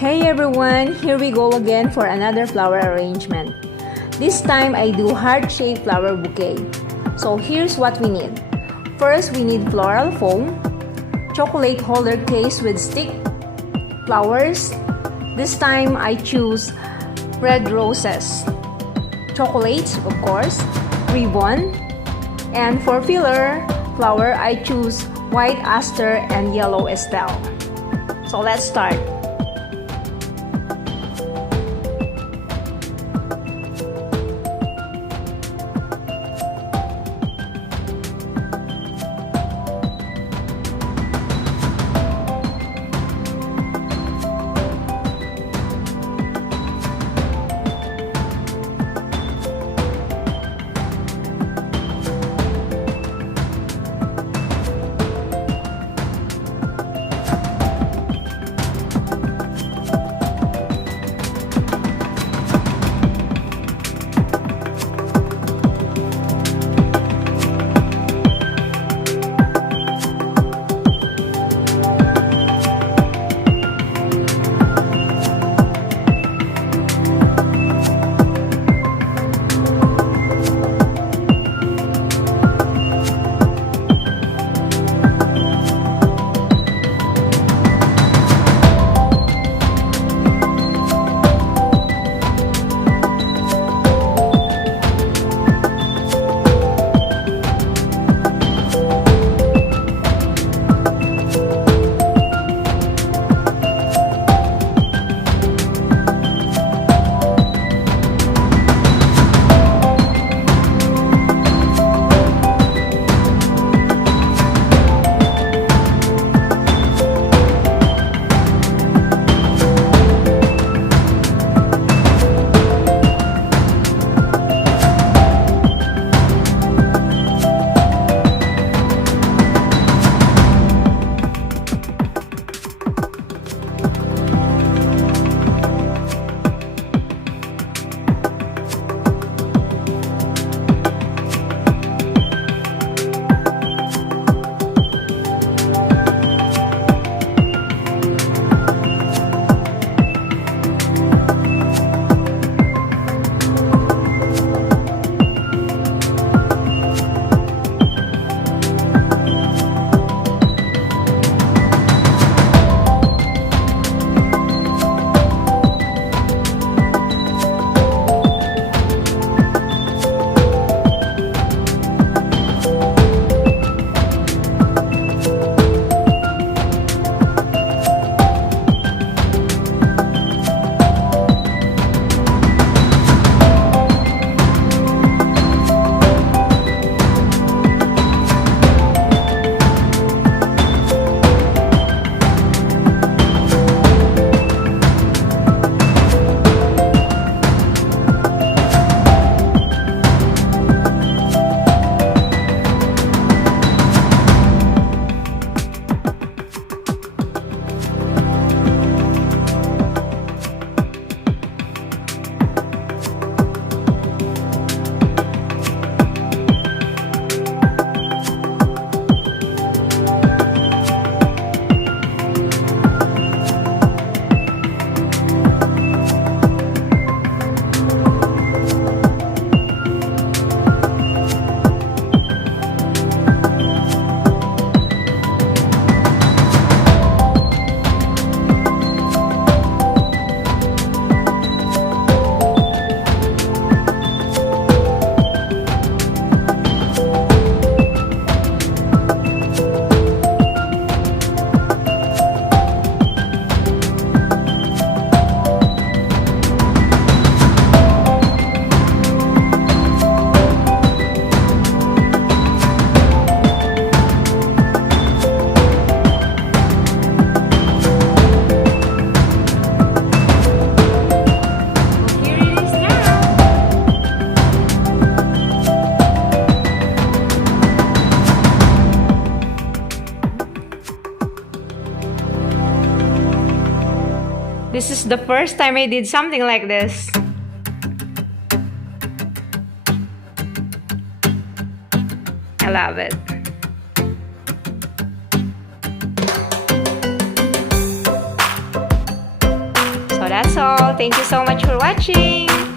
Hey everyone, here we go again for another flower arrangement. This time I do heart-shaped flower bouquet. So here's what we need. First, we need floral foam, chocolate holder case with stick, flowers. This time I choose red roses, chocolates of course, ribbon, and for filler flower I choose white aster and yellow estelle. So let's start. This is the first time I did something like this. I love it. that's all. Thank you so much for watching.